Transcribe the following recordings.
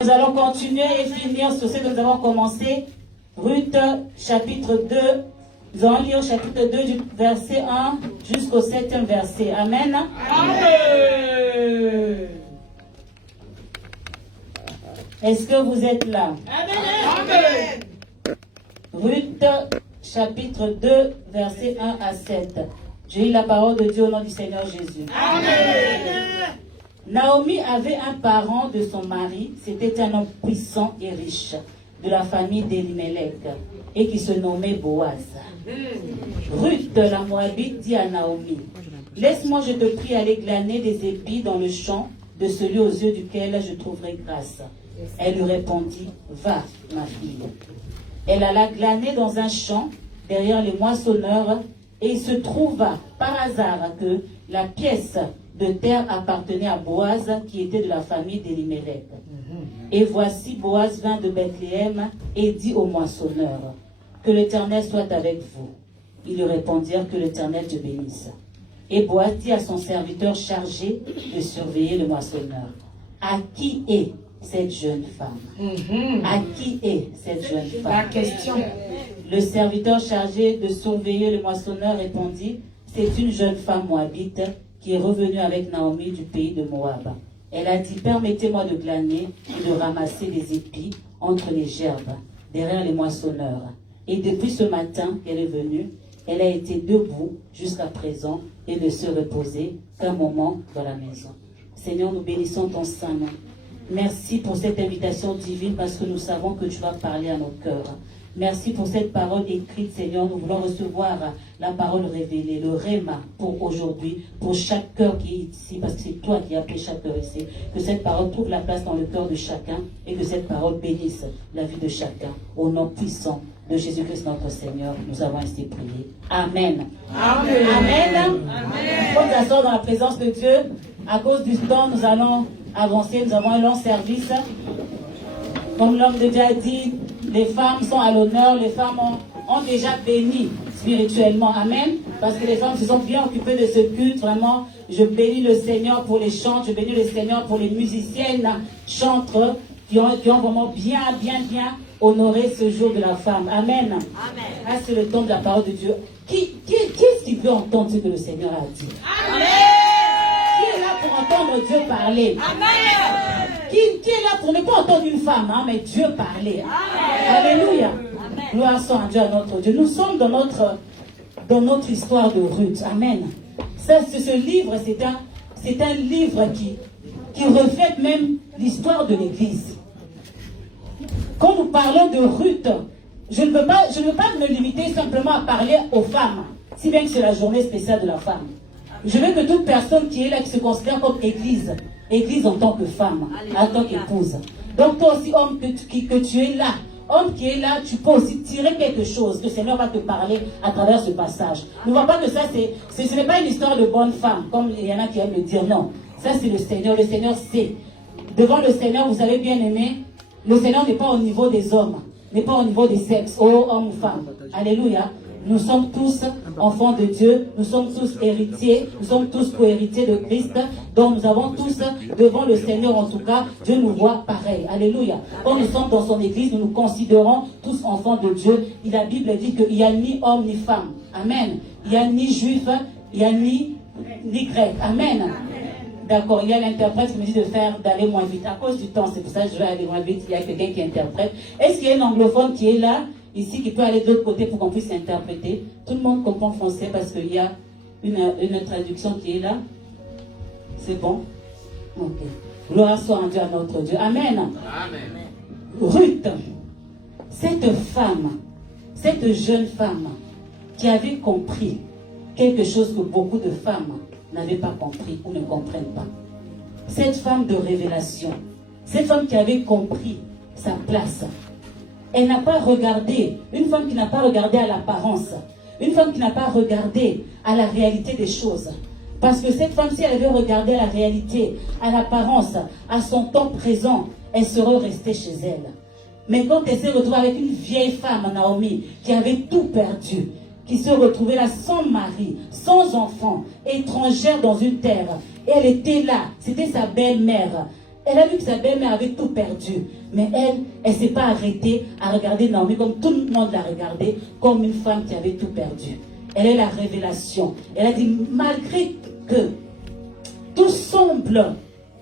Nous allons continuer et finir sur ce que nous avons commencé. Ruth, chapitre 2. Nous allons lire chapitre 2 du verset 1 jusqu'au 7e verset. Amen. Amen. Est-ce que vous êtes là? Amen. Ruth, chapitre 2, verset 1 à 7. Je lis la parole de Dieu au nom du Seigneur Jésus. Amen. Naomi avait un parent de son mari, c'était un homme puissant et riche, de la famille d'Elimelech, et qui se nommait Boaz. Ruth, la Moabite, dit à Naomi, « Laisse-moi, je te prie, aller glaner des épis dans le champ de celui aux yeux duquel je trouverai grâce. » Elle lui répondit, « Va, ma fille. » Elle alla glaner dans un champ, derrière les moissonneurs, et il se trouva par hasard que la pièce de terre appartenait à Boaz, qui était de la famille d'Elimelech. Et voici, Boaz vint de Bethléem et dit aux moissonneurs, « Que l'Éternel soit avec vous. » Ils lui répondirent, « Que l'Éternel te bénisse. » Et Boaz dit à son serviteur chargé de surveiller le moissonneur, « À qui est cette jeune femme? À qui est cette jeune femme? » La question. Le serviteur chargé de surveiller le moissonneur répondit, « C'est une jeune femme moabite qui est revenue avec Naomi du pays de Moab. Elle a dit, permettez-moi de glaner et de ramasser des épis entre les gerbes, derrière les moissonneurs. Et depuis ce matin qu'elle est venue, elle a été debout jusqu'à présent et ne se reposer qu'un moment dans la maison. » Seigneur, nous bénissons ton saint nom. Merci pour cette invitation divine parce que nous savons que tu vas parler à nos cœurs. Merci pour cette parole écrite, Seigneur. Nous voulons recevoir la parole révélée, le réma pour aujourd'hui, pour chaque cœur qui est ici, parce que c'est toi qui as appelé chaque cœur ici. Que cette parole trouve la place dans le cœur de chacun et que cette parole bénisse la vie de chacun. Au nom puissant de Jésus-Christ notre Seigneur, nous avons ainsi prié. Amen. Amen. Amen. Il faut s'asseoir dans la présence de Dieu. À cause du temps, nous allons avancer. Nous avons un long service. Comme l'homme de Dieu a dit, les femmes sont à l'honneur, les femmes ont déjà béni spirituellement. Amen. Parce que les femmes se sont bien occupées de ce culte. Vraiment, je bénis le Seigneur pour les chants, je bénis le Seigneur pour les musiciennes, chantres, qui ont vraiment bien honoré ce jour de la femme. Amen. Amen. Ah, c'est le temps de la parole de Dieu. Qui est-ce qui veut entendre ce que le Seigneur a dit? Amen. Qui est là pour entendre Dieu parler? Amen. Qui est là pour ne pas entendre une femme, hein, mais Dieu parler? Amen. Alléluia. Amen. Gloire soit à Dieu, à notre Dieu. Nous sommes dans notre histoire de Ruth. Amen. Ce livre, c'est un livre qui reflète même l'histoire de l'Église. Quand nous parlons de Ruth, je ne veux pas me limiter simplement à parler aux femmes, si bien que c'est la journée spéciale de la femme. Je veux que toute personne qui est là, qui se considère comme église en tant que femme, en tant qu'épouse. Donc toi aussi, homme, que tu es là, homme qui est là, tu peux aussi tirer quelque chose. Le Seigneur va te parler à travers ce passage. Ne vois pas que ça, ce n'est pas une histoire de bonne femme, comme il y en a qui aiment le dire. Non, ça c'est le Seigneur. Le Seigneur sait. Devant le Seigneur, vous avez bien aimé, le Seigneur n'est pas au niveau des hommes, n'est pas au niveau des sexes, hommes ou femmes. Alléluia. Nous sommes tous enfants de Dieu, nous sommes tous héritiers, nous sommes tous co-héritiers de Christ. Donc nous avons tous, devant le Seigneur en tout cas, Dieu nous voit pareil. Alléluia. Quand nous sommes dans son église, nous nous considérons tous enfants de Dieu. Et la Bible dit qu'il n'y a ni homme ni femme. Amen. Il n'y a ni juif, il n'y a ni grec. Amen. D'accord, il y a l'interprète qui me dit d'aller moins vite. À cause du temps, c'est pour ça que je vais aller moins vite. Il y a quelqu'un qui interprète. Est-ce qu'il y a un anglophone qui est là, ici, qui peut aller de l'autre côté pour qu'on puisse interpréter? Tout le monde comprend français parce qu'il y a une traduction qui est là. C'est bon? Ok. Gloire soit en Dieu, à notre Dieu. Amen. Amen. Ruth, cette femme, cette jeune femme qui avait compris quelque chose que beaucoup de femmes n'avaient pas compris ou ne comprennent pas. Cette femme de révélation, cette femme qui avait compris sa place. Elle n'a pas regardé, une femme qui n'a pas regardé à l'apparence, une femme qui n'a pas regardé à la réalité des choses. Parce que cette femme, si elle avait regardé à la réalité, à l'apparence, à son temps présent, elle serait restée chez elle. Mais quand elle s'est retrouvée avec une vieille femme, Naomi, qui avait tout perdu, qui se retrouvait là sans mari, sans enfant, étrangère dans une terre, et elle était là, c'était sa belle-mère. Elle a vu que sa belle-mère avait tout perdu. Mais elle ne s'est pas arrêtée à regarder Naomi comme tout le monde l'a regardée, comme une femme qui avait tout perdu. Elle est la révélation. Elle a dit, malgré que tout semble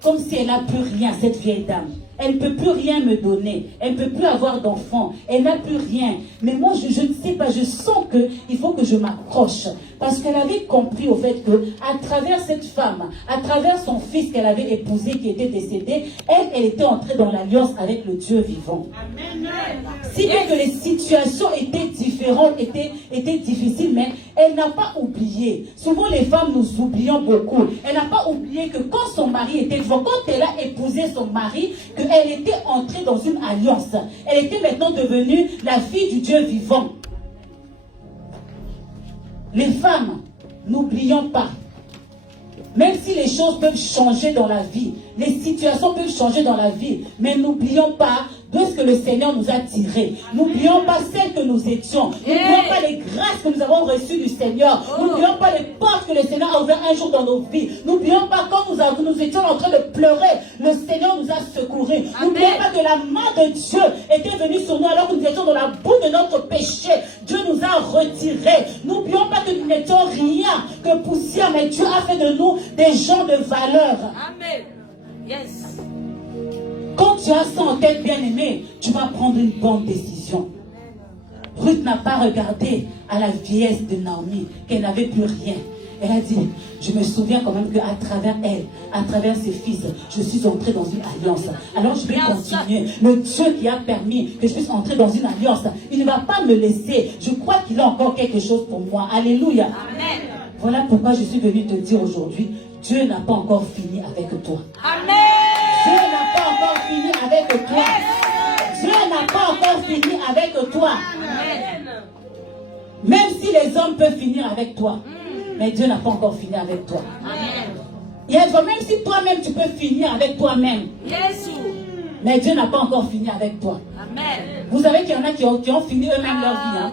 comme si elle n'a plus rien, cette vieille dame. Elle ne peut plus rien me donner. Elle ne peut plus avoir d'enfant. Elle n'a plus rien. Mais moi, je ne sais pas. Je sens qu'il faut que je m'accroche. Parce qu'elle avait compris au fait que, à travers cette femme, à travers son fils qu'elle avait épousé, qui était décédé, elle était entrée dans l'alliance avec le Dieu vivant. Amen. Si bien que les situations étaient différentes, étaient difficiles, mais elle n'a pas oublié. Souvent, les femmes, nous oublions beaucoup. Elle n'a pas oublié que quand son mari était vivant, quand elle a épousé son mari, qu'elle était entrée dans une alliance. Elle était maintenant devenue la fille du Dieu vivant. Les femmes, n'oublions pas, même si les choses peuvent changer dans la vie, les situations peuvent changer dans la vie, mais n'oublions pas d'où est-ce que le Seigneur nous a tirés. N'oublions pas celles que nous étions. N'oublions pas les grâces que nous avons reçues du Seigneur. N'oublions pas les portes que le Seigneur a ouvertes un jour dans nos vies. N'oublions pas quand nous étions en train de pleurer, le Seigneur nous a secourus. N'oublions pas que la main de Dieu était venue sur nous alors que nous étions dans la boue de notre péché. Dieu nous a retirés. N'oublions pas que nous n'étions rien que poussière, mais Dieu a fait de nous des gens de valeur. Amen. Yes. Quand tu as ça en tête, bien-aimé, tu vas prendre une bonne décision. Ruth n'a pas regardé à la vieillesse de Naomi, qu'elle n'avait plus rien. Elle a dit, je me souviens quand même qu'à travers elle, à travers ses fils, je suis entrée dans une alliance. Alors je vais continuer. Le Dieu qui a permis que je puisse entrer dans une alliance, il ne va pas me laisser. Je crois qu'il a encore quelque chose pour moi. Alléluia. Amen. Voilà pourquoi je suis venue te dire aujourd'hui, Dieu n'a pas encore fini avec toi. Amen. Dieu n'a pas encore fini avec toi. Dieu n'a pas encore fini avec toi. Amen. Même si les hommes peuvent finir avec toi, mais Dieu n'a pas encore fini avec toi. Amen. Même si toi-même tu peux finir avec toi-même, mais Dieu n'a pas encore fini avec toi. Amen. Vous savez qu'il y en a qui ont fini eux-mêmes leur vie. Hein?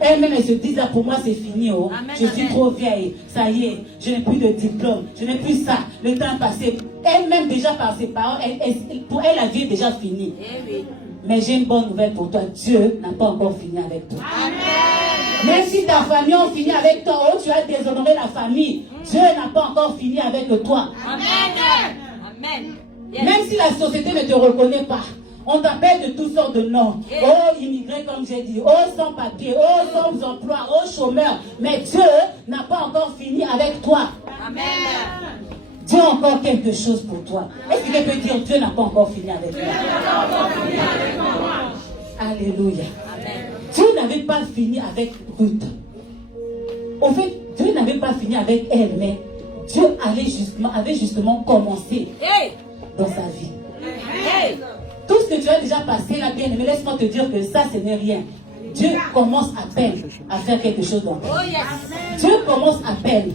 Elles-mêmes, elles se disent, ah, pour moi c'est fini. Oh. Amen, je suis trop vieille. Ça y est, je n'ai plus de diplôme. Je n'ai plus ça. Le temps est passé. Elle-même, déjà par ses parents, pour elle, la vie est déjà finie. Oui. Mais j'ai une bonne nouvelle pour toi. Dieu n'a pas encore fini avec toi. Amen. Même si ta famille a fini avec toi, oh, tu as déshonoré la famille. Dieu n'a pas encore fini avec toi. Amen. Amen. Yes. Même si la société ne te reconnaît pas, on t'appelle de toutes sortes de noms. Yes. Oh, immigré, comme j'ai dit. Oh, sans papier. Oh, sans emploi. Oh, chômeur. Mais Dieu n'a pas encore fini avec toi. Amen. Dieu a encore quelque chose pour toi. Est-ce que quelqu'un peut dire Dieu n'a pas encore fini avec toi? Alléluia. Amen. Dieu n'avait pas fini avec Ruth. En fait, Dieu n'avait pas fini avec elle, mais Dieu avait justement commencé dans sa vie. Tout ce que tu as déjà passé là, bien aimé, laisse-moi te dire que ça, ce n'est rien. Dieu commence à peine à faire quelque chose dans ta vie. Dieu commence à peine.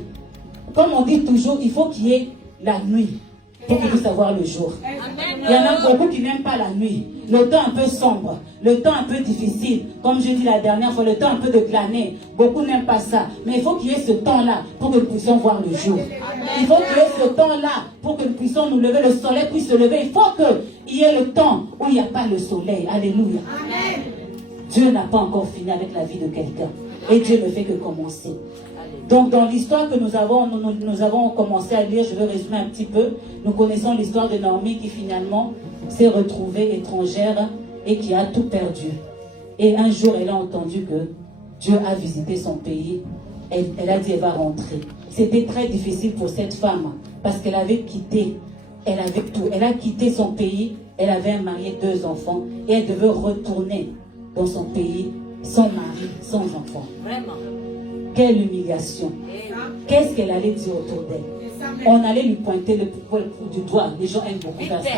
Comme on dit toujours, il faut qu'il y ait la nuit pour qu'il puisse avoir le jour. Il y en a beaucoup qui n'aiment pas la nuit. Le temps un peu sombre, le temps un peu difficile. Comme je dis la dernière fois, le temps un peu de glaner. Beaucoup n'aiment pas ça. Mais il faut qu'il y ait ce temps-là pour que nous puissions voir le jour. Il faut qu'il y ait ce temps-là pour que nous puissions nous lever. Le soleil puisse se lever. Il faut qu'il y ait le temps où il n'y a pas le soleil. Alléluia. Amen. Dieu n'a pas encore fini avec la vie de quelqu'un. Et Dieu ne fait que commencer. Donc dans l'histoire que nous avons commencé à lire, je vais résumer un petit peu. Nous connaissons l'histoire de Naomi qui finalement s'est retrouvée étrangère et qui a tout perdu. Et un jour, elle a entendu que Dieu a visité son pays. Elle a dit qu'elle va rentrer. C'était très difficile pour cette femme parce qu'elle avait quitté, elle avait tout. Elle a quitté son pays, elle avait un mari, 2 enfants et elle devait retourner dans son pays sans mari, sans enfants. Vraiment. Quelle humiliation. Qu'est-ce qu'elle allait dire autour d'elle? On allait lui pointer du doigt. Les gens aiment beaucoup faire ça.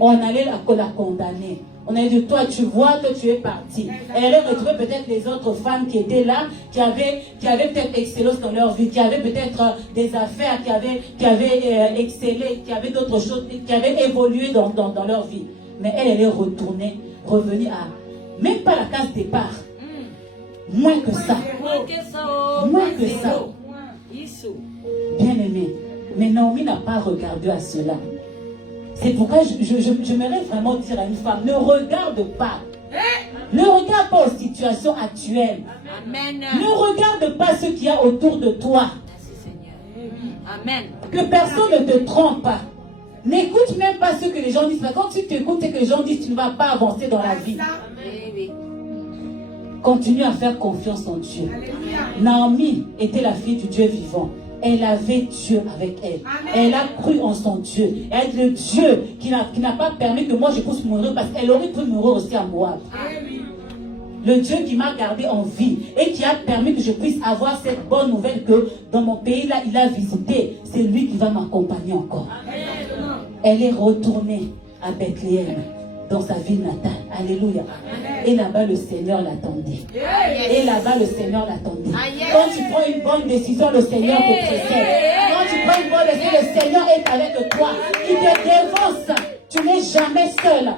On allait la condamner. On allait dire, toi tu vois, toi tu es parti. Elle allait retrouver peut-être les autres femmes qui étaient là, qui avaient peut-être excellé dans leur vie, qui avaient peut-être des affaires, qui avaient excellé, qui avaient d'autres choses, qui avaient évolué dans leur vie. Mais elle est revenue à même pas la case départ. Moins que ça. Moins que ça. Bien aimé. Mais Naomi n'a pas regardé à cela. C'est pourquoi j'aimerais vraiment dire à une femme, ne regarde pas. Ne regarde pas aux situations actuelles. Amen. Ne regarde pas ce qu'il y a autour de toi. Merci Seigneur. Amen. Que personne ne te trompe pas. N'écoute même pas ce que les gens disent. Quand tu t'écoutes ce que les gens disent, tu ne vas pas avancer dans la vie. Oui. Continue à faire confiance en Dieu. Naomi était la fille du Dieu vivant. Elle avait Dieu avec elle. Elle a cru en son Dieu. Elle est le Dieu qui n'a pas permis que moi je puisse mourir, parce qu'elle aurait pu mourir aussi à Moab. Le Dieu qui m'a gardé en vie et qui a permis que je puisse avoir cette bonne nouvelle que dans mon pays là, il a visité. C'est lui qui va m'accompagner encore. Elle est retournée à Bethléem, dans sa ville natale. Alléluia. Et là-bas, le Seigneur l'attendait. Et là-bas, le Seigneur l'attendait. Quand tu prends une bonne décision, le Seigneur te précède. Quand tu prends une bonne décision, le Seigneur est avec toi. Il te dévance. Tu n'es jamais seul.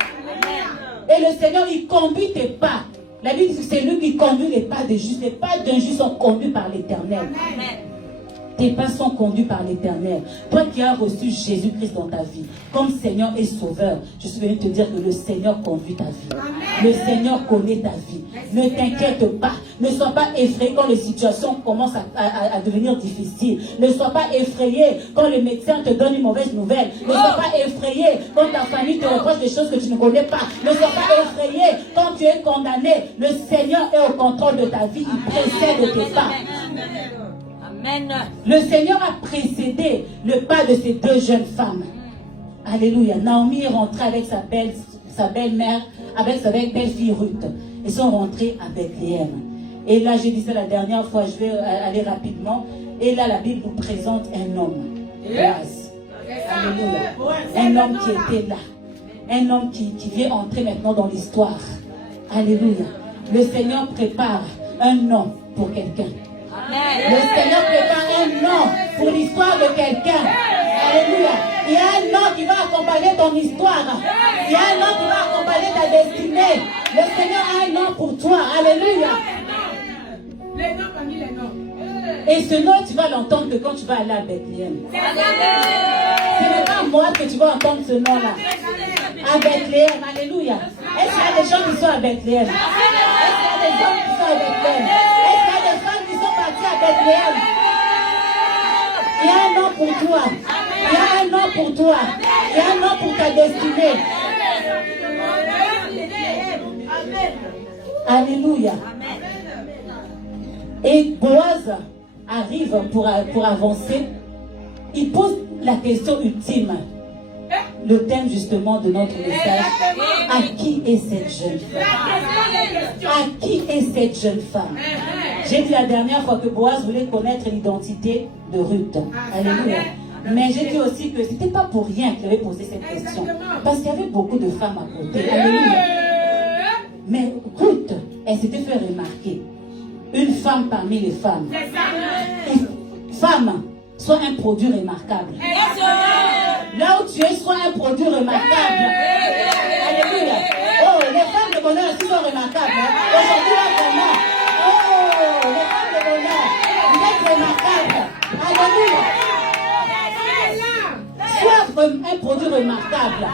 Et le Seigneur, il conduit tes pas. La Bible dit que c'est lui qui conduit les pas des justes. Les pas d'un juste sont conduits par l'Éternel. Tes pas sont conduits par l'Éternel. Toi qui as reçu Jésus-Christ dans ta vie, comme Seigneur et Sauveur, je suis venu te dire que le Seigneur conduit ta vie. Le Seigneur connaît ta vie. Ne t'inquiète pas. Ne sois pas effrayé quand les situations commencent à devenir difficiles. Ne sois pas effrayé quand le médecin te donne une mauvaise nouvelle. Ne sois pas effrayé quand ta famille te reproche des choses que tu ne connais pas. Ne sois pas effrayé quand tu es condamné. Le Seigneur est au contrôle de ta vie. Il précède tes pas. Le Seigneur a précédé le pas de ces deux jeunes femmes. Alléluia. Naomi est rentrée avec sa belle-mère, avec sa belle-fille Ruth. Ils sont rentrés à Bethléem. Et là, j'ai dit ça la dernière fois, je vais aller rapidement. Et là, la Bible nous présente un homme. Boaz. Alléluia. Un homme qui était là. Un homme qui vient entrer maintenant dans l'histoire. Alléluia. Le Seigneur prépare un nom pour quelqu'un. Le Seigneur prépare un nom pour l'histoire de quelqu'un. Alléluia. Il y a un nom qui va accompagner ton histoire. Il y a un nom qui va accompagner ta destinée. Le Seigneur a un nom pour toi. Alléluia. Les noms parmi les noms. Et ce nom, tu vas l'entendre que quand tu vas aller à Bethléem. Ce n'est pas moi que tu vas entendre ce nom-là. À Bethléem. Alléluia. Est-ce qu'il y a des gens qui sont à Bethléem? Est-ce qu'il y a des hommes qui sont à Bethléem? Est-ce qu'il y a des femmes qui sont parties à Bethléem? Il y a un nom pour toi. Il y a un nom pour toi. Il y a un nom pour ta destinée. Alléluia. Et Boaz arrive pour avancer. Il pose la question ultime. Le thème justement de notre message. À qui est cette jeune femme? À qui est cette jeune femme? J'ai dit la dernière fois que Boaz voulait connaître l'identité de Ruth. Alléluia. Mais j'ai dit aussi que ce n'était pas pour rien qu'il avait posé cette question. Parce qu'il y avait beaucoup de femmes à côté. Alléluia. Mais Ruth, elle s'était fait remarquer. Une femme parmi les femmes. Une femme, soit un produit remarquable. Là où tu es, sois un produit remarquable. Alléluia. Oh, les femmes de bonheur aussi sont remarquables. Aujourd'hui, là, vraiment. Oh, les femmes de bonheur, vous êtes remarquables. Alléluia. Sois un produit remarquable.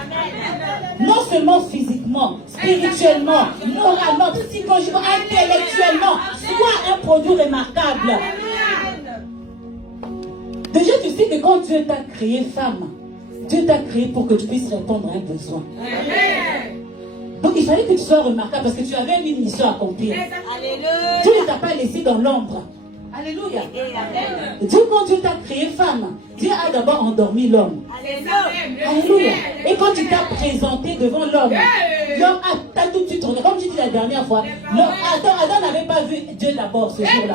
Non seulement physiquement, spirituellement, moralement, psychologiquement, intellectuellement. Sois un produit remarquable. Déjà, tu sais que quand Dieu t'a créé femme, Dieu t'a créé pour que tu puisses répondre à un besoin. Donc il fallait que tu sois remarquable parce que tu avais une mission à accomplir. Dieu ne t'a pas laissé dans l'ombre. Alléluia. Dieu, quand Dieu t'a créé femme, Dieu a d'abord endormi l'homme. Alléluia. Et quand tu t'as présenté devant l'homme, l'homme a tout de suite regardé. Comme tu dis la dernière fois, Adam n'avait pas vu Dieu d'abord ce jour-là.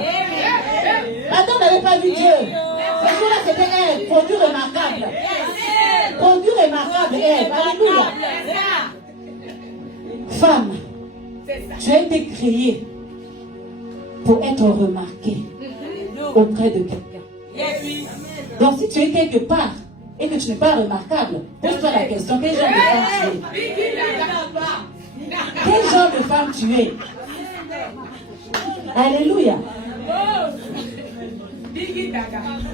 Adam n'avait pas vu Dieu. Ce jour-là, c'était elle, produit remarquable. Produit remarquable, elle. Alléluia. Femme, tu as été créée pour être remarquée auprès de quelqu'un. Donc si tu es quelque part et que tu n'es pas remarquable, pose-toi la question, quel genre de femme tu es? Quel genre de femme tu es? Alléluia.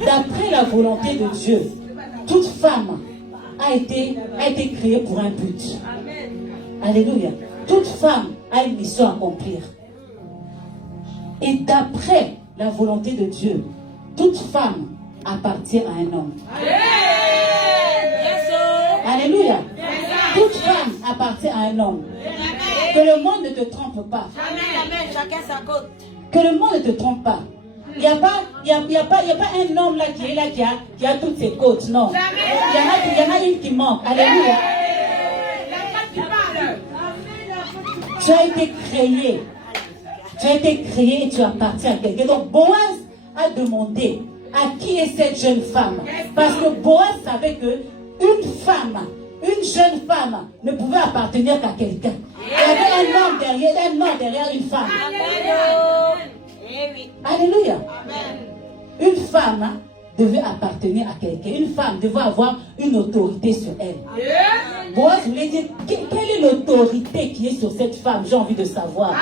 D'après la volonté de Dieu, toute femme a été créée pour un but. Alléluia. Toute femme a une mission à accomplir. Et d'après la volonté de Dieu, toute femme appartient à un homme. Alléluia. Toute femme appartient à un homme. Que le monde ne te trompe pas. Chacun sa côte. Que le monde ne te trompe pas. Il n'y a pas un homme là qui est là qui a toutes ses côtes. Non. Il y en a une qui manque. Alléluia. Tu as été créé. Tu as été créé et tu appartiens à quelqu'un. Donc Boaz a demandé à qui est cette jeune femme. Parce que Boaz savait que une jeune femme ne pouvait appartenir qu'à quelqu'un. Il y avait un homme derrière une femme. Alléluia. Une femme devait appartenir à quelqu'un. Une femme devait avoir une autorité sur elle. Boaz voulait dire, quelle est l'autorité qui est sur cette femme? J'ai envie de savoir.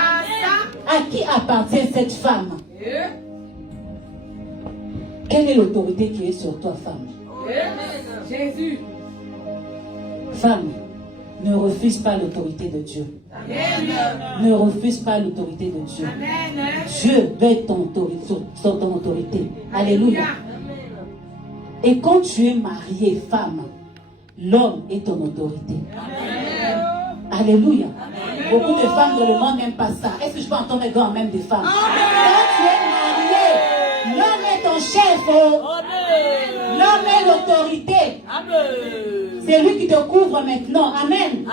À qui appartient cette femme? Quelle est l'autorité qui est sur toi, femme? Jésus. Femme, ne refuse pas l'autorité de Dieu. Ne refuse pas l'autorité de Dieu. Dieu veut être sur ton autorité. Alléluia. Et quand tu es mariée, femme, l'homme est ton autorité. Alléluia. Beaucoup de femmes dans le monde n'aiment pas ça. Est-ce que je peux entendre les gars même des femmes? Quand tu es mariée, l'homme est ton chef. L'homme est l'autorité. C'est lui qui te couvre maintenant. Amen.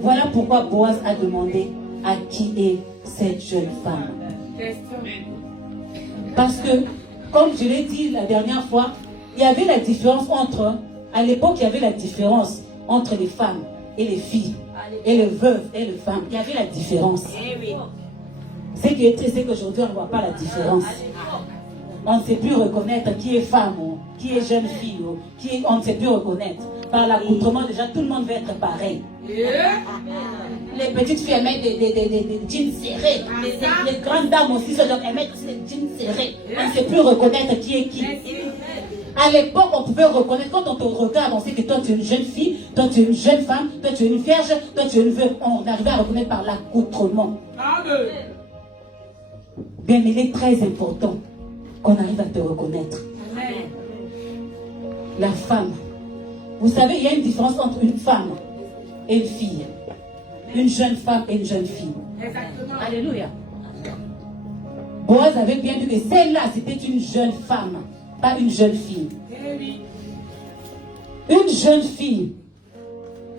Voilà pourquoi Boaz a demandé à qui est cette jeune femme. Parce que, comme je l'ai dit la dernière fois, il y avait la différence à l'époque, il y avait la différence entre les femmes et les filles, et les veuves et les femmes. Il y avait la différence. Ce qui est triste, c'est qu'aujourd'hui, on ne voit pas la différence. On ne sait plus reconnaître qui est femme, ou qui est jeune fille, ou on ne sait plus reconnaître. Par l'accoutrement, déjà, tout le monde veut être pareil. Les petites filles, elles mettent des jeans serrés. Les grandes dames aussi, elles mettent aussi des jeans serrés. On ne sait plus reconnaître qui est qui. À l'époque, on pouvait reconnaître, quand on te regarde, on sait que toi tu es une jeune fille, toi tu es une jeune femme, toi tu es une vierge, toi tu es une veuve. On arrivait à reconnaître par l'accoutrement. Bien, il est très important qu'on arrive à te reconnaître. La femme. Vous savez, il y a une différence entre une femme et une fille. Une jeune femme et une jeune fille. Exactement. Alléluia. Boaz avait bien vu que celle-là, c'était une jeune femme, pas une jeune fille. Une jeune fille.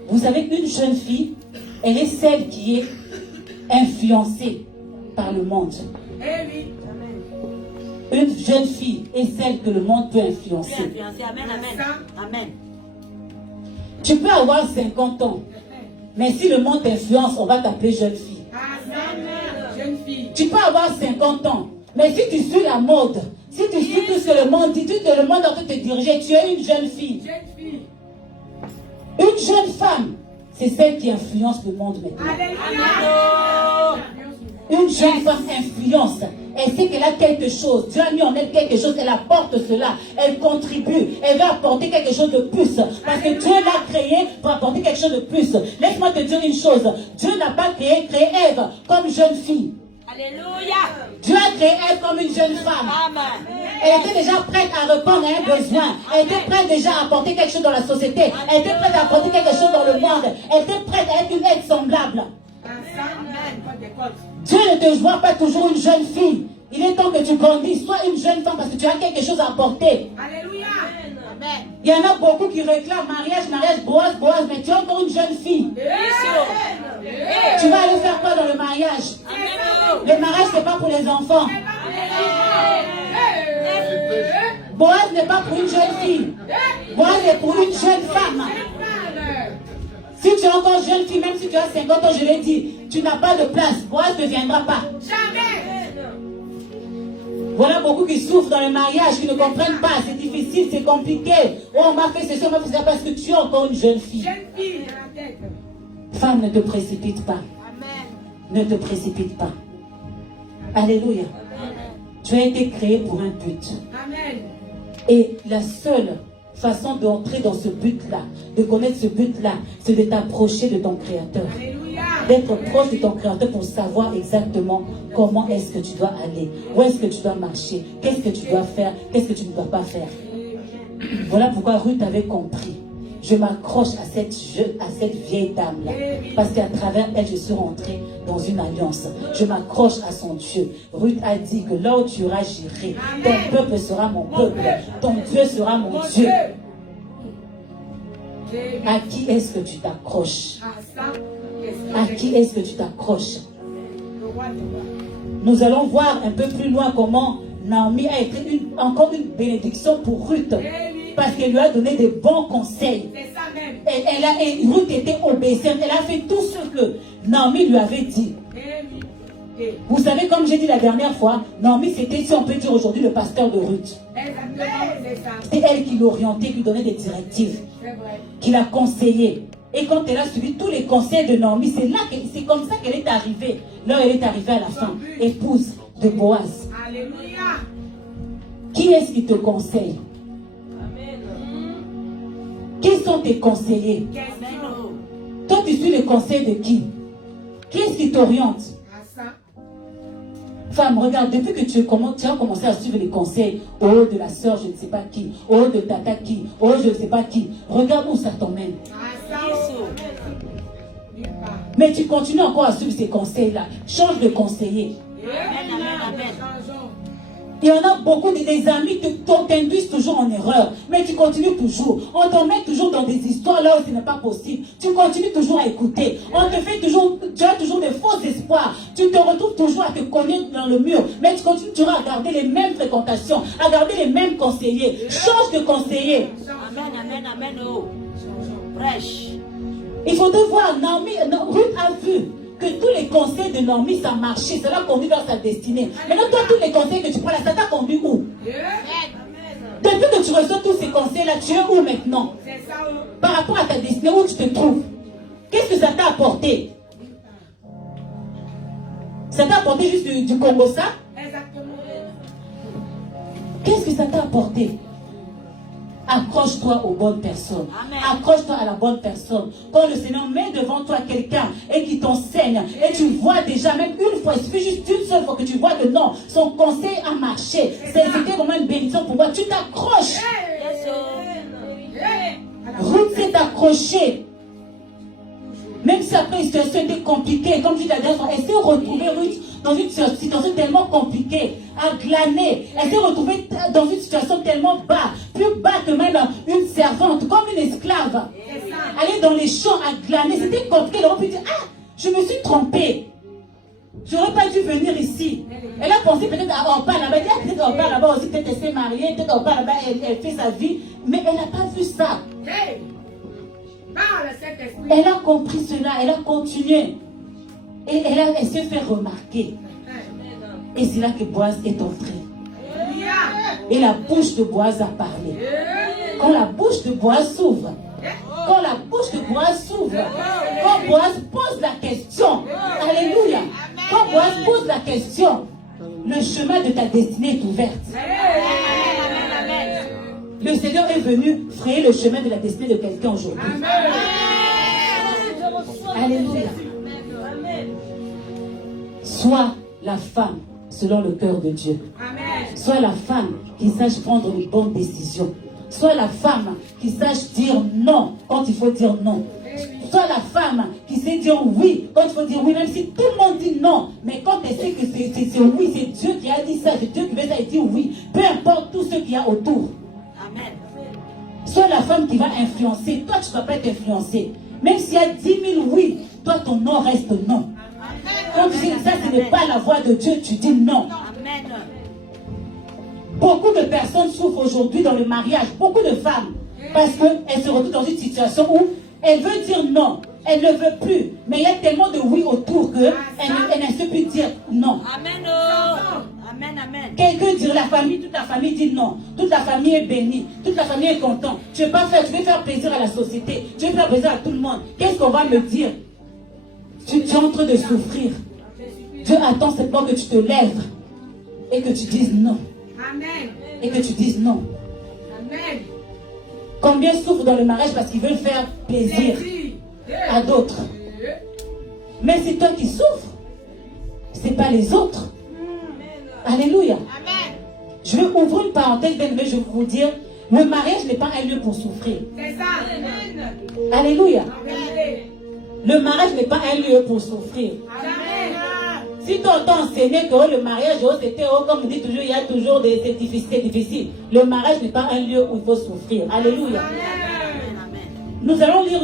Vous savez, une jeune fille, elle est celle qui est influencée par le monde. Une jeune fille est celle que le monde peut influencer. Amen, amen. Amen. Tu peux avoir 50 ans, mais si le monde t'influence, on va t'appeler jeune fille. Jeune fille. Tu peux avoir 50 ans, mais si tu suis la mode, si tu suis tout ce que le monde dit, tout ce que le monde est en train de te diriger, tu es une jeune fille. Une jeune femme, c'est celle qui influence le monde maintenant. Une jeune femme influence. Elle sait qu'elle a quelque chose. Dieu a mis en elle quelque chose. Elle apporte cela. Elle contribue. Elle veut apporter quelque chose de plus. Parce que Dieu l'a créée pour apporter quelque chose de plus. Laisse-moi te dire une chose. Dieu n'a pas créé Ève comme jeune fille. Alléluia. Dieu a créé Ève comme une jeune femme. Amen. Elle était déjà prête à répondre à un besoin. Elle était prête déjà à apporter quelque chose dans la société. Elle était prête à apporter quelque chose dans le monde. Elle était prête à être une aide semblable. Dieu ne te voit pas toujours une jeune fille. Il est temps que tu grandisses. Sois une jeune femme parce que tu as quelque chose à apporter. Alléluia. Amen. Il y en a beaucoup qui réclament mariage, Boaz, mais tu es encore une jeune fille. Tu vas aller faire quoi dans le mariage? Le mariage, ce n'est pas pour les enfants. Boaz n'est pas pour une jeune fille. Boaz est pour une jeune femme. Si tu es encore jeune fille, même si tu as 50 ans, je l'ai dit, tu n'as pas de place. Boaz ne viendra pas. Jamais. Voilà beaucoup qui souffrent dans le mariage, qui ne comprennent pas. C'est difficile, c'est compliqué. Oh, on m'a fait ceci, on m'a fait ça parce que tu es encore une jeune fille. Jeune fille dans la tête. Femme, ne te précipite pas. Ne te précipite pas. Alléluia. Tu as été créé pour un but. Amen. Et la seule façon d'entrer dans ce but-là, de connaître ce but-là, c'est de t'approcher de ton Créateur. Alléluia. D'être proche de ton Créateur pour savoir exactement comment est-ce que tu dois aller, où est-ce que tu dois marcher, qu'est-ce que tu dois faire, qu'est-ce que tu ne dois pas faire. Voilà pourquoi Ruth avait compris. Je m'accroche à cette vieille dame-là. Parce qu'à travers elle, je suis rentrée dans une alliance. Je m'accroche à son Dieu. Ruth a dit que là où tu iras, j'irai. Ton peuple sera mon peuple. Ton Dieu sera mon Dieu. À qui est-ce que tu t'accroches? À qui est-ce que tu t'accroches? Nous allons voir un peu plus loin comment Naomi a été encore une bénédiction pour Ruth. Parce qu'elle lui a donné des bons conseils. C'est ça même. Et Ruth était obéissante. Elle a fait tout ce que Naomi lui avait dit. Vous savez, comme j'ai dit la dernière fois, Naomi, c'était, si on peut dire aujourd'hui, le pasteur de Ruth. C'est elle qui l'orientait, qui lui donnait des directives, qui l'a conseillé. Et quand elle a suivi tous les conseils de Naomi, c'est comme ça qu'elle est arrivée. Là, elle est arrivée à la fin, épouse de Boaz. Alléluia. Qui est-ce qui te conseille? Qui sont tes conseillers? Toi, tu suis les conseils de qui? Qui est-ce qui t'oriente? Femme, regarde, depuis que tu as commencé à suivre les conseils, oh, de la sœur, je ne sais pas qui, oh, de tata qui, oh, je ne sais pas qui, regarde où ça t'emmène. Mais tu continues encore à suivre ces conseils-là. Change de conseiller. Il y en a beaucoup des amis qui t'induisent toujours en erreur. Mais tu continues toujours. On t'emmène toujours dans des histoires là où ce n'est pas possible. Tu continues toujours à écouter. On te fait toujours, tu as toujours des faux espoirs. Tu te retrouves toujours à te cogner dans le mur. Mais tu continues toujours à garder les mêmes fréquentations, à garder les mêmes conseillers. Change de conseiller. Amen, amen, amen. Oh. Prêche. Il faudrait voir, Ruth a vu que tous les conseils de Naomi, ça marchait, ça l'a conduit vers sa destinée. Maintenant, toi, tous les conseils que tu prends là, ça t'a conduit où? Depuis que tu reçois tous ces conseils-là, tu es où maintenant? Par rapport à ta destinée, où tu te trouves? Qu'est-ce que ça t'a apporté? Ça t'a apporté juste du Congo, ça? Qu'est-ce que ça t'a apporté? Accroche-toi aux bonnes personnes. Accroche-toi à la bonne personne. Quand le Seigneur met devant toi quelqu'un et qui t'enseigne, et tu vois déjà, même une fois, il suffit juste une seule fois que tu vois que non, son conseil a marché. C'était vraiment une bénédiction pour moi. Tu t'accroches. Ruth s'est accrochée. Même si après la situation était compliquée, comme je dis la dernière fois, elle s'est retrouvée, Ruth, dans une situation tellement compliquée, à glaner. Elle s'est retrouvée dans une situation tellement bas, plus bas que même une servante, comme une esclave. Aller dans les champs à glaner, c'était compliqué. Elle aurait pu dire, ah, je me suis trompée. Je n'aurais pas dû venir ici. Elle a pensé peut-être à Orpa là-bas. Elle a dit, peut-être Orpa là-bas aussi, peut-être elle s'est mariée, peut-être Orpa là-bas, elle fait sa vie. Mais elle n'a pas vu ça. Elle a compris cela, elle a continué. Et elle s'est fait remarquer. Et c'est là que Boaz est entré. Et la bouche de Boaz a parlé. Quand la bouche de Boaz s'ouvre, quand Boaz pose la question, alléluia, quand Boaz pose la question, le chemin de ta destinée est ouvert. Le Seigneur est venu frayer le chemin de la destinée de quelqu'un aujourd'hui. Alléluia. Sois la femme selon le cœur de Dieu. Sois la femme qui sache prendre les bonnes décisions. Sois la femme qui sache dire non quand il faut dire non. Sois la femme qui sait dire oui quand il faut dire oui, même si tout le monde dit non. Mais quand elle sait que c'est oui, c'est Dieu qui a dit ça, c'est Dieu qui veut ça, elle dit oui. Peu importe tout ce qu'il y a autour. Amen. Sois la femme qui va influencer. Toi, tu ne vas pas être influencé. Même s'il y a 10 000 oui, toi, ton non reste non. Quand tu dis ça, ce n'est pas la voix de Dieu, tu dis non. Amen. Beaucoup de personnes souffrent aujourd'hui dans le mariage, beaucoup de femmes, parce qu'elles se retrouvent dans une situation où elles veulent dire non, elles ne veulent plus, mais il y a tellement de oui autour qu'elles ne savent plus dire non. Amen. Oh. Amen, amen. Quelqu'un dit la famille, toute la famille dit non, toute la famille est bénie, toute la famille est contente. Tu ne veux pas faire, tu veux faire plaisir à la société, tu veux faire plaisir à tout le monde. Qu'est-ce qu'on va me dire? Tu es en train de souffrir. Dieu attend simplement que tu te lèves et que tu dises non. Amen. Et que tu dises non. Amen. Combien souffrent dans le mariage parce qu'ils veulent faire plaisir à d'autres. Mais c'est toi qui souffres. Ce n'est pas les autres. Alléluia. Je vais ouvrir une parenthèse, mais je vais vous dire, le mariage n'est pas un lieu pour souffrir. C'est ça. Alléluia. Amen. Le mariage n'est pas un lieu pour souffrir. Amen. Si tu entends enseigner que le mariage, c'était, comme on dit toujours, il y a toujours des difficiles. Le mariage n'est pas un lieu où il faut souffrir. Alléluia. Nous allons lire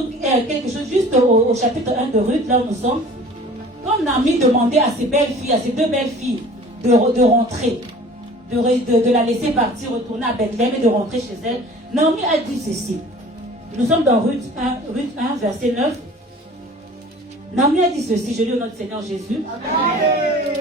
quelque chose juste au chapitre 1 de Ruth, là où nous sommes. Quand Naomi demandait à ses belles filles, à ses deux belles filles, de rentrer, de la laisser partir, retourner à Bethléem et de rentrer chez elle, Naomi a dit ceci. Nous sommes dans Ruth 1, verset 9. Naomi a dit ceci, je lis au nom du Seigneur Jésus.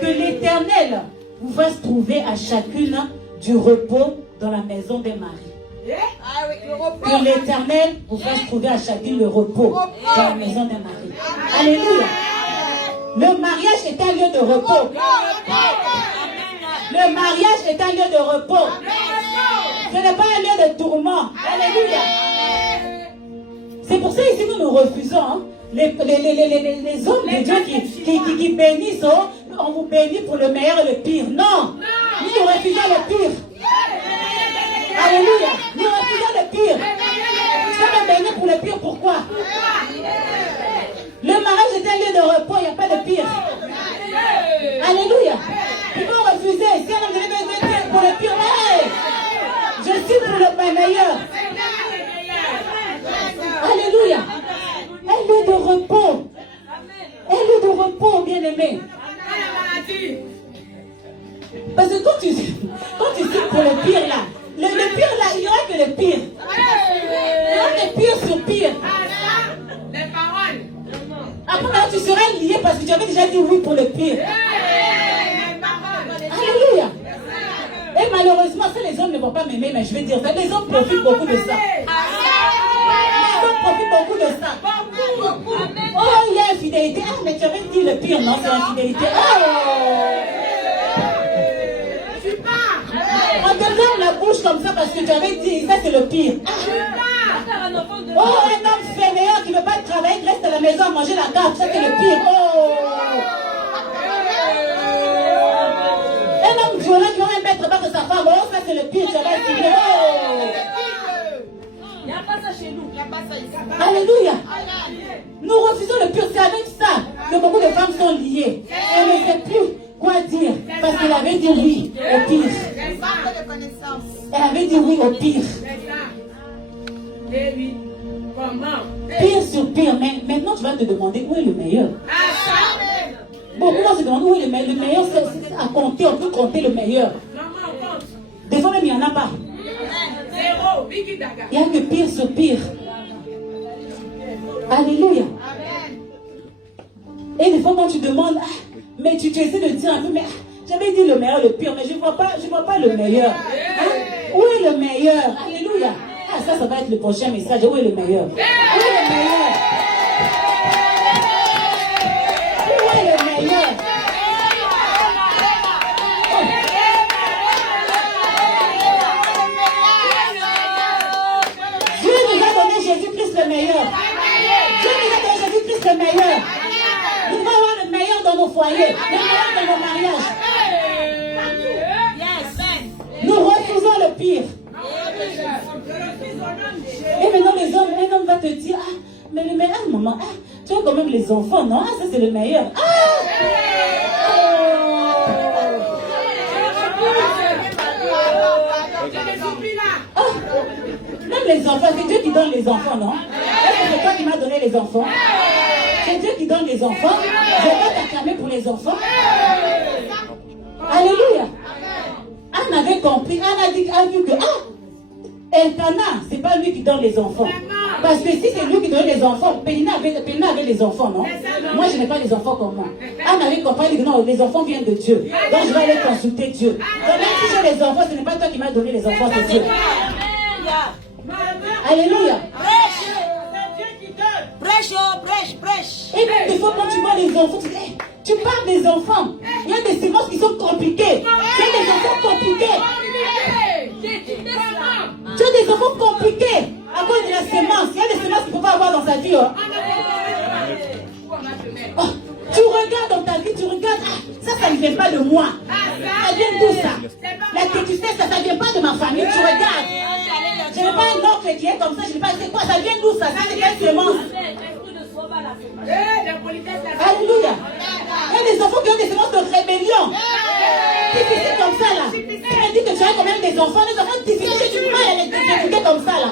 Que l'Éternel vous fasse trouver à chacune du repos dans la maison des maris. Que l'Éternel vous fasse trouver à chacune le repos dans la maison des maris. Alléluia. Le mariage est un lieu de repos. Le mariage est un lieu de repos. Ce n'est pas un lieu de tourment. Alléluia. C'est pour ça ici nous refusons. Hein. Les hommes de Dieu qui bénissent, on vous bénit pour le meilleur et le pire. Non. Nous refusons le pire. Alléluia. Nous refusons le pire. Tu vas me bénir pour le pire. Pourquoi? Le mariage est un lieu de repos. Il n'y a pas de pire. Alléluia. Ils vont refuser. Si on me bénir pour le pire, hey, je suis pour le meilleur. Alléluia. Un lieu de repos. Un lieu de repos, bien-aimé. Parce que quand tu signes pour le pire là, le pire là, il n'y aura que le pire. Il y aura que pire sur pire. Les paroles. Après, tu seras lié parce que tu avais déjà dit oui pour le pire. Alléluia. Et malheureusement, ça, les hommes ne vont pas m'aimer, mais je vais dire ça. Les hommes profitent beaucoup de ça. Les hommes profitent beaucoup de ça. Oh, il y a infidélité. Ah, mais tu avais dit le pire, non, c'est infidélité. Oh! On te ferme la bouche comme ça parce que tu avais dit, ça c'est le pire. Oh, un homme fainéant qui ne veut pas travailler, qui reste à la maison à manger la carte, ça c'est le pire. Oh! Un homme violent qui va même mettre bas de sa femme, oh, ça c'est le pire, tu vas essayer. Oh! Il n'y a pas ça chez nous. Il n'y a pas ça ici. Alléluia. Nous refusons le pire. C'est avec ça que beaucoup de femmes sont liées. Elles ne savent plus quoi dire. Parce qu'elle avait dit oui au pire. Elle avait dit oui au pire. Pire sur pire. Mais maintenant, tu vas te demander où est le meilleur. Beaucoup de gens se demandent où est le meilleur. Le meilleur, c'est à compter. On peut compter le meilleur. Des fois même, il n'y en a pas. Il n'y a que pire sur pire. Alléluia. Et des fois quand tu demandes, ah, mais tu essaies de dire un peu, mais j'avais dit le meilleur, le pire, mais je ne vois pas le meilleur. Hein? Où est le meilleur? Alléluia. Ah, ça va être le prochain message. Où est le meilleur? Où est le meilleur? Où est le meilleur? Dieu nous a donné Jésus-Christ le meilleur. Dieu nous a donné Jésus-Christ le meilleur. Nous devons avoir le meilleur dans nos foyers, le meilleur dans nos mariages. Nous refusons le pire. Et maintenant, un homme va te dire, ah, mais le meilleur, maman, ah, tu as quand même les enfants, non? Ah, ça c'est le meilleur. Ah! Oh! Même les enfants, c'est Dieu qui donne les enfants, non? Est-ce que c'est toi qui m'as donné les enfants? C'est Dieu qui donne les enfants. Je vais pas t'acclamer pour les enfants. Alléluia. Anne avait compris. Anne a vu que Elkanah, c'est pas lui qui donne les enfants. Parce que si c'est lui qui donne les enfants, Pénina avait les enfants, non? Moi, je n'ai pas les enfants comme moi. Anne avait compris, elle dit non, les enfants viennent de Dieu. Donc, je vais aller consulter Dieu. Donc, même si j'ai les enfants, ce n'est pas toi qui m'as donné les enfants, c'est Dieu. Alléluia. Prêche, prêche, prêche. Et même des fois, quand tu vois les enfants, tu parles des enfants. Il y a des sémences qui sont compliquées. Tu as des enfants compliqués. Tu as des enfants compliqués. À cause vie. Oh. Oh, tu regardes dans ta vie, tu regardes, ça ne vient pas de moi. Ça vient d'où ça? La tétustesse, ça ne vient pas de ma famille, tu regardes. Je n'ai pas un oncle qui est comme ça, je n'ai pas, c'est quoi? Ça vient d'où ça? Ça vient de semence. Alléluia. Il y a des enfants qui ont des semences de rébellion. Difficile comme ça là. Tu me dis que tu as quand même des enfants difficiles, tu peux pas les éduquer comme ça là.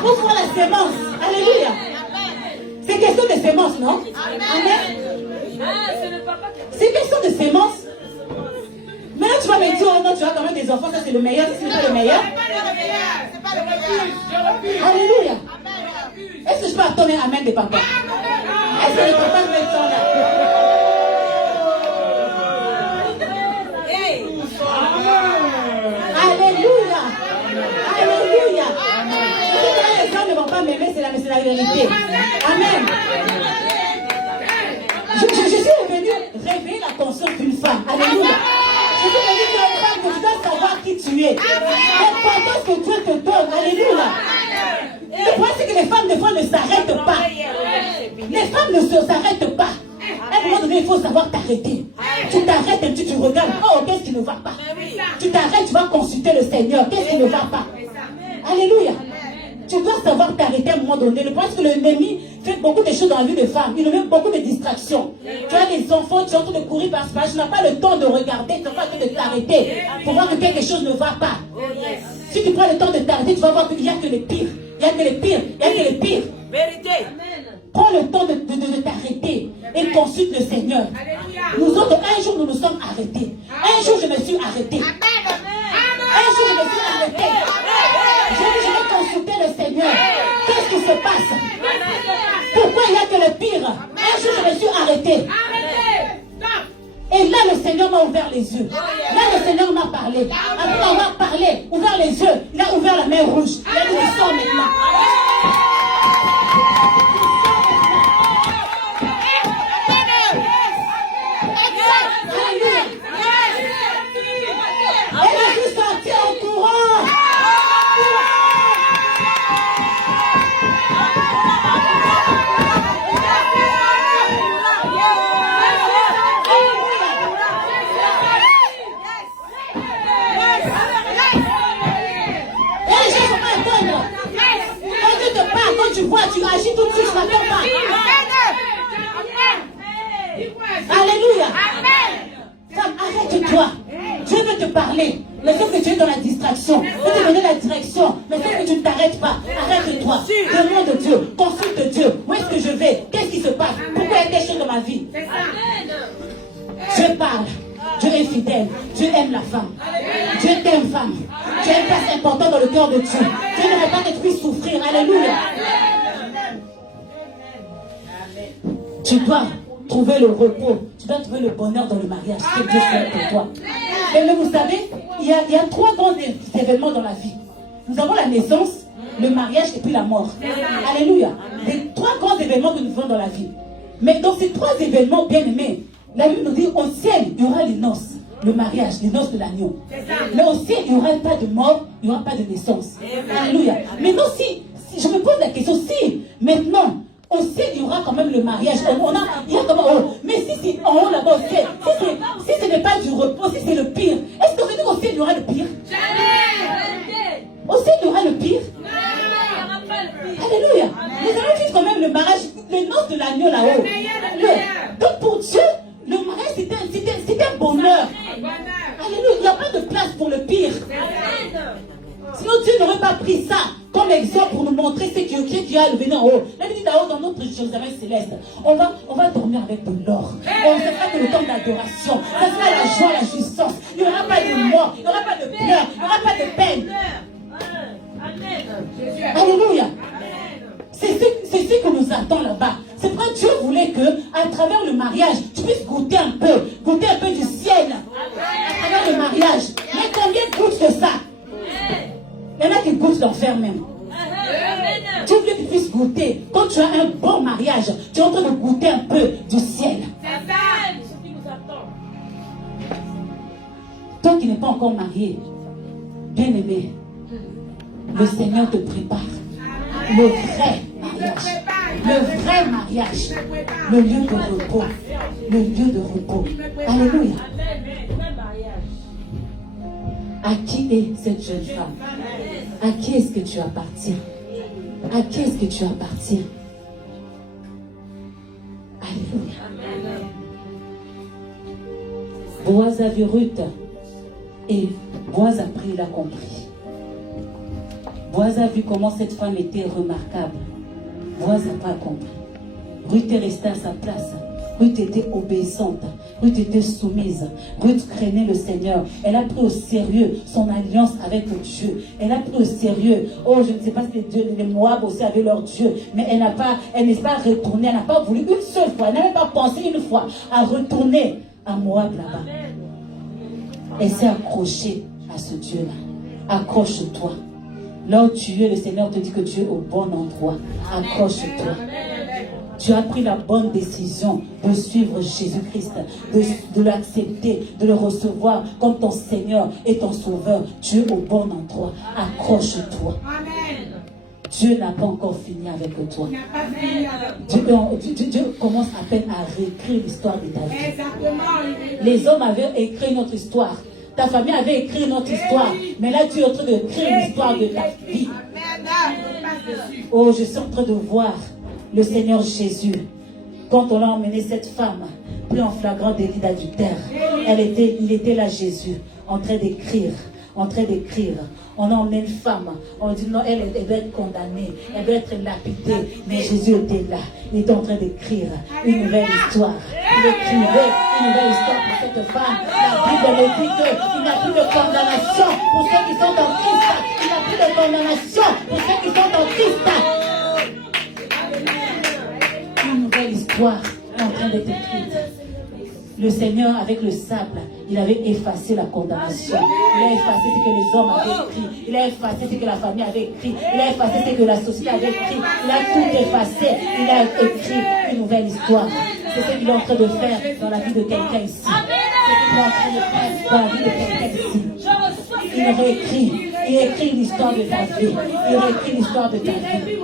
Pour voir la sémence. Alléluia. C'est question de sémence, non? Amen. C'est question de sémence. Maintenant tu vas me dire, oh non, tu as quand même des enfants, ça c'est le meilleur, ça c'est pas le meilleur. Alléluia. Est-ce que je peux attendre un amen de papa? Est-ce que le papa me tend là? Alléluia. Alléluia. Les gens ne vont pas m'aimer, c'est la vérité. Amen. Je suis venu réveiller la conscience d'une femme. Alléluia. Je suis venu dire aux femmes que tu dois savoir qui tu es. L'importance que Dieu te donne. Alléluia. Le problème, c'est que les femmes, des fois, ne s'arrêtent pas. Les femmes ne s'arrêtent pas. À un moment donné, il faut savoir t'arrêter. Tu t'arrêtes et tu regardes. Oh, qu'est-ce qui ne va pas? Tu t'arrêtes, tu vas consulter le Seigneur. Qu'est-ce qui ne va pas? Alléluia. Tu dois savoir t'arrêter à un moment donné. Le problème, c'est que l'ennemi fait beaucoup de choses dans la vie des femmes. Il met beaucoup de distractions. Tu as des enfants, tu es en train de courir par ce match. Tu n'as pas le temps de regarder, tu n'as pas le temps de t'arrêter pour voir que quelque chose ne va pas. Si tu prends le temps de t'arrêter, tu vas voir qu'il n'y a que les pires. Il n'y a que les pires. Il n'y a que les pires. Vérité. Prends le temps de t'arrêter et consulte le Seigneur. Nous autres, un jour, nous nous sommes arrêtés. Un jour, je me suis arrêté. Un jour, je me suis arrêté. Je vais consulter le Seigneur. Qu'est-ce qui se passe? Pourquoi il n'y a que le pire? Un jour, je me suis arrêté. Et là, le Seigneur m'a ouvert les yeux. Là, le Seigneur m'a parlé. Après avoir parlé, ouvert les yeux, il a ouvert la main rouge. Il a dit, tu sors maintenant. Elle a dû sortir en courant. Quand tu vois, tu agis tout de suite, tu n'attends pas. Alléluia. Femme, arrête-toi. Dieu veut te parler. Mais sauf que tu es dans la distraction. Il veut te donner la direction. Mais sauf que tu ne t'arrêtes pas. Arrête-toi. Demande Dieu. Consulte Dieu. Où est-ce que je vais? Qu'est-ce qui se passe? Pourquoi il y a des choses dans ma vie? Dieu parle. Dieu est fidèle. Dieu aime la femme. Dieu t'aime, femme. Tu as une place importante dans le cœur de Dieu. Dieu ne veut pas que tu puisses souffrir. Alléluia. Tu dois trouver le repos. Tu dois trouver le bonheur dans le mariage. C'est Dieu fait pour toi. Mais vous savez, il y a trois grands événements dans la vie. Nous avons la naissance, le mariage et puis la mort. Alléluia. Les trois grands événements que nous vivons dans la vie. Mais dans ces trois événements bien aimés, la Bible nous dit au ciel, il y aura les noces, le mariage, les noces de l'agneau. Mais au ciel, il n'y aura pas de mort, il n'y aura pas de naissance. Alléluia. Mais non, si je me pose la question, si maintenant, au ciel, il y aura quand même le mariage. Il y a comment, mais si c'est en haut là-bas au ciel, si ce n'est pas du repos, si c'est le pire, est-ce que vous dites qu'au ciel, il y aura le pire? Jamais. Au ciel, il y aura le pire? Non. Alléluia. Les amis vivent quand même le mariage, les noces de l'agneau là-haut. Donc pour Dieu, le mariage, c'était un bonheur. Alléluia. Il n'y a pas de place pour le pire. Sinon Dieu n'aurait pas pris ça comme exemple pour nous montrer ce qui a levé en haut. La Bible dit là-haut dans notre Jérusalem céleste, on va dormir avec de l'or. On ne fera que le temps d'adoration. Ça sera la joie, la jouissance. Il n'y aura pas de mort, il n'y aura pas de pleurs, il n'y aura pas de peine. Alléluia. C'est ce que nous attend là-bas. C'est pourquoi Dieu voulait que, à travers le mariage, tu puisses goûter un peu du ciel. À travers le mariage. Mais combien goûtent de ça? Il y en a qui goûtent l'enfer même. Dieu voulait que tu puisses goûter. Quand tu as un bon mariage, tu es en train de goûter un peu du ciel. C'est ça, ce qui nous attend. Toi qui n'es pas encore marié, bien aimé, le Seigneur te prépare. le vrai mariage. Le vrai mariage. Le lieu de repos. Le lieu de repos. Alléluia. À qui est cette jeune femme? À qui est-ce que tu appartiens? À qui est-ce que tu appartiens? Alléluia. Boaz a vu Ruth et Boaz a pris, il a compris. Boaz a vu comment cette femme était remarquable. Boaz n'a pas compris. Ruth est restée à sa place. Ruth était obéissante. Ruth était soumise. Ruth craignait le Seigneur. Elle a pris au sérieux son alliance avec Dieu. Elle a pris au sérieux. Oh, je ne sais pas si les Moab aussi avaient leur Dieu. Mais elle n'est pas retournée. Elle n'a pas voulu une seule fois. Elle n'a même pas pensé une fois à retourner à Moab là-bas. Elle s'est accrochée à ce Dieu-là. Accroche-toi. Là où tu es, le Seigneur te dit que tu es au bon endroit. Accroche-toi. Tu as pris la bonne décision de suivre Jésus-Christ, de l'accepter, de le recevoir comme ton Seigneur et ton Sauveur. Tu es au bon endroit. Accroche-toi. Dieu n'a pas encore fini avec toi. Dieu commence à peine à réécrire l'histoire de ta vie. Les hommes avaient écrit notre histoire. Ta famille avait écrit notre histoire. Mais là, tu es en train d'écrire l'histoire de ta vie. Oh, je suis en train de voir le Seigneur Jésus, quand on a emmené cette femme, pris en flagrant délit d'adultère, il était là, Jésus, en train d'écrire. On a emmené une femme, on dit non, elle doit être condamnée, elle doit être lapidée. Mais Jésus était là, il était en train d'écrire une nouvelle histoire. Il écrivait une nouvelle histoire pour cette femme. La Bible me dit qu'il n'y a plus de condamnation pour ceux qui sont en Christ. Il n'y a plus de condamnation pour ceux qui sont en Christ. Une nouvelle histoire est en train d'être écrite. Le Seigneur, avec le sable, il avait effacé la condamnation. Il a effacé ce que les hommes avaient écrit. Il a effacé ce que la famille avait écrit. Il a effacé ce que la société avait écrit. Il a tout effacé. Il a écrit une nouvelle histoire. C'est ce qu'il est en train de faire dans la vie de quelqu'un ici. C'est ce qu'il est en train de faire dans la vie de quelqu'un ici. Il réécrit. Il écrit l'histoire de ta vie. Il réécrit l'histoire de ta vie.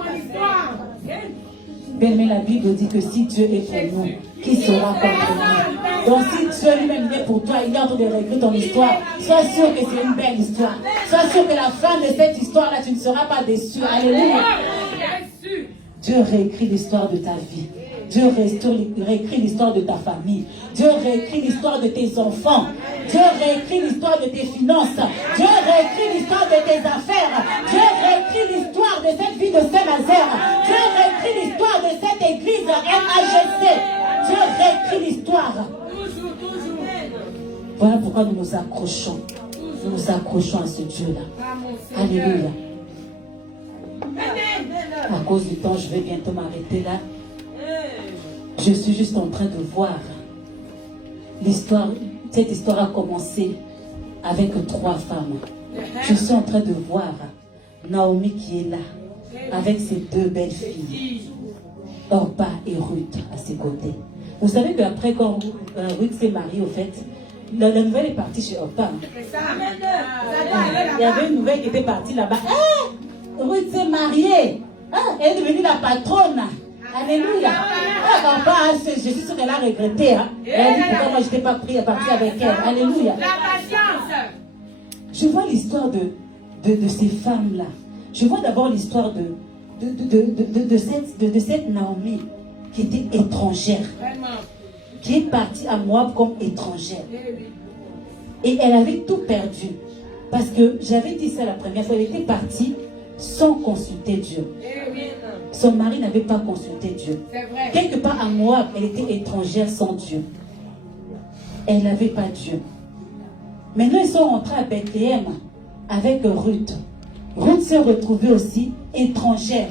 Mais la Bible dit que si Dieu est pour nous, qui sera contre nous? Donc si Dieu lui-même est pour toi, il est en train de réécrire ton histoire. Sois sûr que c'est une belle histoire. Sois sûr que la fin de cette histoire-là, tu ne seras pas déçu. Alléluia. Dieu réécrit l'histoire de ta vie. Dieu réécrit l'histoire de ta famille. Dieu réécrit l'histoire de tes enfants. Dieu réécrit l'histoire de tes finances. Dieu réécrit l'histoire de tes affaires. Dieu réécrit l'histoire de cette vie de Saint-Nazaire. Dieu réécrit l'histoire de cette église MAGC. Dieu réécrit l'histoire. Voilà pourquoi nous nous accrochons. Nous nous accrochons à ce Dieu-là. Alléluia. À cause du temps, je vais bientôt m'arrêter là. Je suis juste en train de voir l'histoire. Cette histoire a commencé avec 3 femmes. Je suis en train de voir Naomi qui est là, avec ses 2 belles filles, Orpa et Ruth à ses côtés. Vous savez qu'après, quand Ruth s'est mariée, au fait, la nouvelle est partie chez Orpa. Il y avait une nouvelle qui était partie là-bas. Ruth s'est mariée. Elle est devenue la patronne. Alléluia. Je suis sûre qu'elle a regretté. Elle a dit pourquoi moi je n'étais pas partie avec elle. Alléluia. La patience. Je vois l'histoire de ces femmes-là. Je vois d'abord l'histoire de cette Naomi qui était étrangère. Qui est partie à Moab comme étrangère. Et elle avait tout perdu. Parce que j'avais dit ça la première fois. Elle était partie sans consulter Dieu. Son mari n'avait pas consulté Dieu. Quelque part à Moab, elle était étrangère sans Dieu. Elle n'avait pas Dieu. Maintenant, ils sont rentrés à Bethléem avec Ruth. Ruth s'est retrouvée aussi étrangère.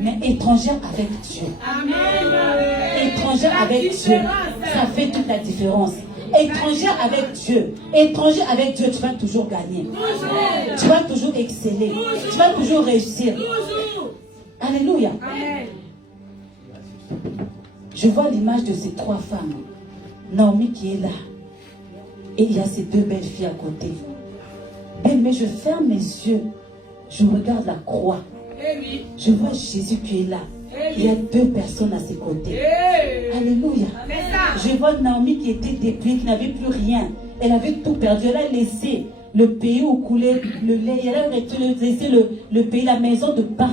Mais étrangère avec Dieu. Étrangère avec Dieu. Ça fait toute la différence. Étrangère avec Dieu. Étrangère avec Dieu, tu vas toujours gagner. Tu vas toujours exceller. Tu vas toujours réussir. Alléluia. Je vois l'image de ces 3 femmes. Naomi qui est là. Et il y a ces 2 belles filles à côté. Mais je ferme mes yeux. Je regarde la croix. Je vois Jésus qui est là. Il y a deux personnes à ses côtés. Alléluia. Je vois Naomi qui était dépouillée, qui n'avait plus rien. Elle avait tout perdu. Elle a laissé le pays où coulait le lait. Elle a laissé le pays, la maison de pain.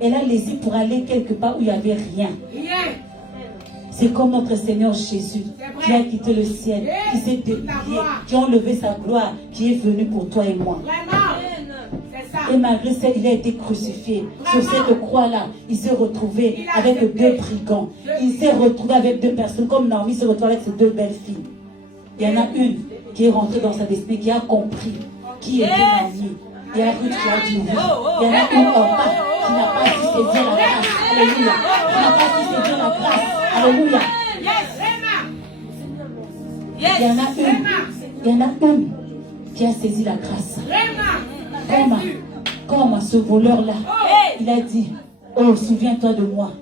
Elle a laissé pour aller quelque part où il n'y avait rien. C'est comme notre Seigneur Jésus qui a quitté le ciel, qui s'est dépouillé, qui a enlevé sa gloire, qui est venu pour toi et moi. Et malgré ça, il a été crucifié. Sur cette croix-là, il s'est retrouvé avec deux brigands. Il s'est retrouvé avec deux personnes, comme Naomi se retrouve avec ses deux belles filles. Il y en a une qui est rentrée dans sa destinée, qui a compris qui était Naomi. Il y a Ruth qui a dit oui. Il y en a une Orpa qui n'a pas su saisir la grâce. Alléluia. Qui n'a pas su saisir la grâce. Alléluia. Il y en a une qui a saisi la grâce. Comme ce voleur-là, il a dit, oh, souviens-toi de moi.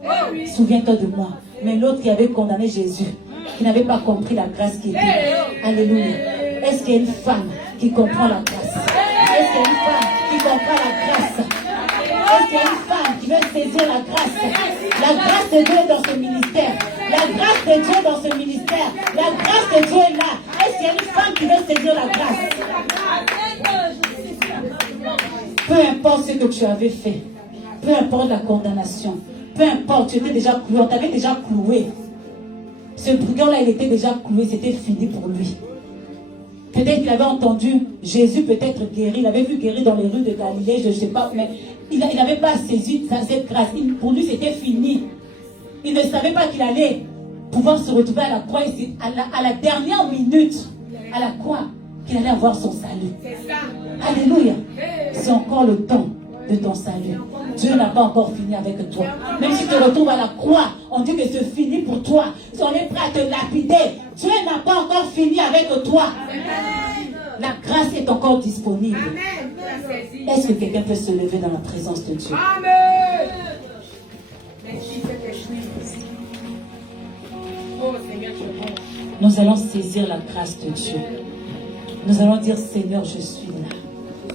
Souviens-toi de moi. Mais l'autre qui avait condamné Jésus, qui n'avait pas compris la grâce qui était. Alléluia. Est-ce qu'il y a une femme qui comprend la grâce? Est-ce qu'il y a une femme qui comprend la grâce? Est-ce qu'il y a une femme qui veut saisir la grâce? La grâce de Dieu est dans ce ministère. La grâce de Dieu est dans ce ministère. La grâce de Dieu est là. Est-ce qu'il y a une femme qui veut saisir la grâce? Peu importe ce que tu avais fait, peu importe la condamnation, peu importe, tu étais déjà cloué, on t'avait déjà cloué. Ce brigand-là, il était déjà cloué, c'était fini pour lui. Peut-être qu'il avait entendu Jésus peut-être guéri, il avait vu guérir dans les rues de Galilée, je ne sais pas, mais il n'avait pas saisi cette grâce. Pour lui, c'était fini. Il ne savait pas qu'il allait pouvoir se retrouver à la croix, à la dernière minute, à la croix, qu'il allait avoir son salut. Alléluia. C'est encore le temps de ton salut. Dieu n'a pas encore fini avec toi. Même si tu te retrouves à la croix, on dit que c'est fini pour toi. Si on est prêt à te lapider, Dieu n'a pas encore fini avec toi. La grâce est encore disponible. Est-ce que quelqu'un peut se lever dans la présence de Dieu? Amen. Oh Seigneur, tu es bon. Nous allons saisir la grâce de Dieu. Nous allons dire, Seigneur, je suis là.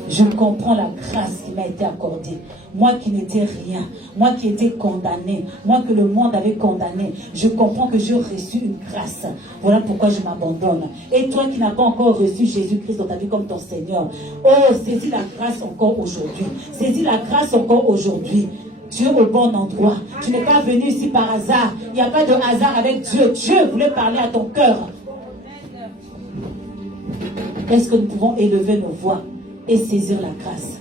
Je comprends la grâce qui m'a été accordée. Moi qui n'étais rien, moi qui étais condamné, moi que le monde avait condamné, je comprends que j'ai reçu une grâce. Voilà pourquoi je m'abandonne. Et toi qui n'as pas encore reçu Jésus-Christ dans ta vie comme ton Seigneur, oh, saisis la grâce encore aujourd'hui. Saisis la grâce encore aujourd'hui. Dieu au bon endroit. Tu n'es pas venu ici par hasard. Il n'y a pas de hasard avec Dieu. Dieu voulait parler à ton cœur. Est-ce que nous pouvons élever nos voix et saisir la grâce?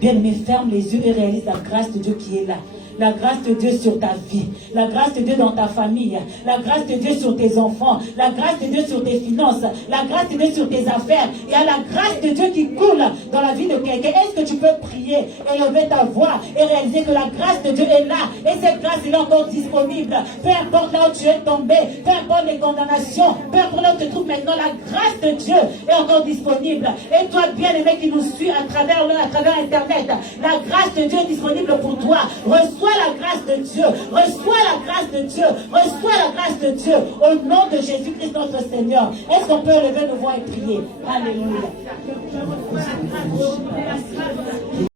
Bien-aimé, ferme les yeux et réalise la grâce de Dieu qui est là. La grâce de Dieu sur ta vie. La grâce de Dieu dans ta famille. La grâce de Dieu sur tes enfants. La grâce de Dieu sur tes finances. La grâce de Dieu sur tes affaires. Il y a la grâce de Dieu qui coule dans la vie de quelqu'un. Est-ce que tu peux prier, élever ta voix et réaliser que la grâce de Dieu est là? Et cette grâce est encore disponible. Peu importe là où tu es tombé, peu importe les condamnations, peu importe là où tu te trouves maintenant, la grâce de Dieu est encore disponible. Et toi, bien-aimé qui nous suit à travers Internet, la grâce de Dieu est disponible pour toi. Reçois la grâce de Dieu. Reçois la grâce de Dieu. Reçois la grâce de Dieu. Au nom de Jésus-Christ notre Seigneur. Est-ce qu'on peut lever nos voix et prier? Alléluia.